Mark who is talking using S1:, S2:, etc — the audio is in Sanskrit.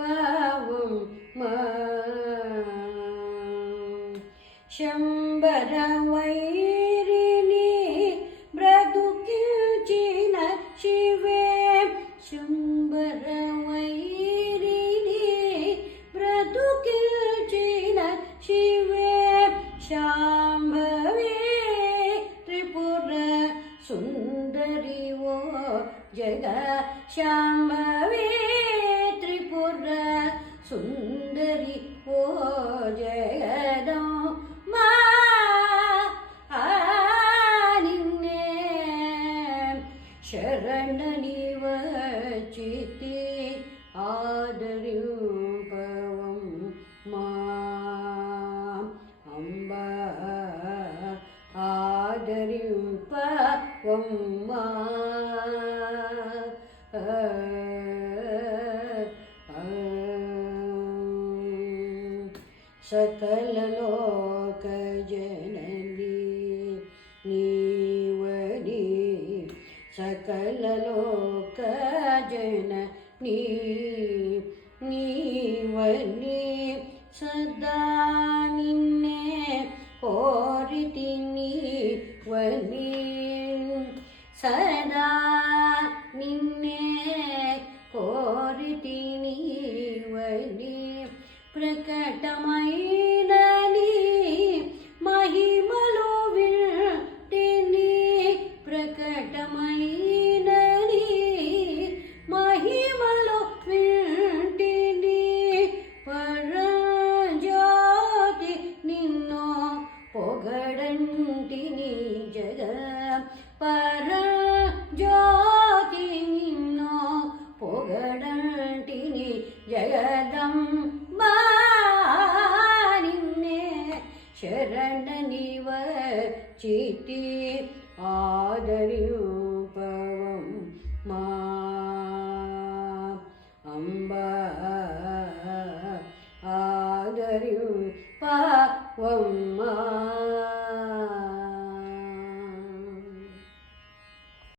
S1: पाव शम्भरवैरिणि भुखीन शिवे शम्भर वैरिणि भदुकचीन शिवे शम्भवे त्रिपुर सुन्दरि वो जग श्याम्भवे सुन्दरि ओ जगदमा निरणनी सकलोक जननी वनि सकलोक जननी ओरिति सदानि सदा പ്രകടമൈനീ മഹിമലോ വിട്ടി പ്രകടമൈനീ മഹിമലോ വിട്ടി പരജ്യോതി നിന്നോ പൊകടി ജഗ പര നിന്നോ പൊകടി ജഗദം ரண்டனிவ சீத்தி ஆதரியூபவம் மா அம்ப ஆதரியூ பவம் மா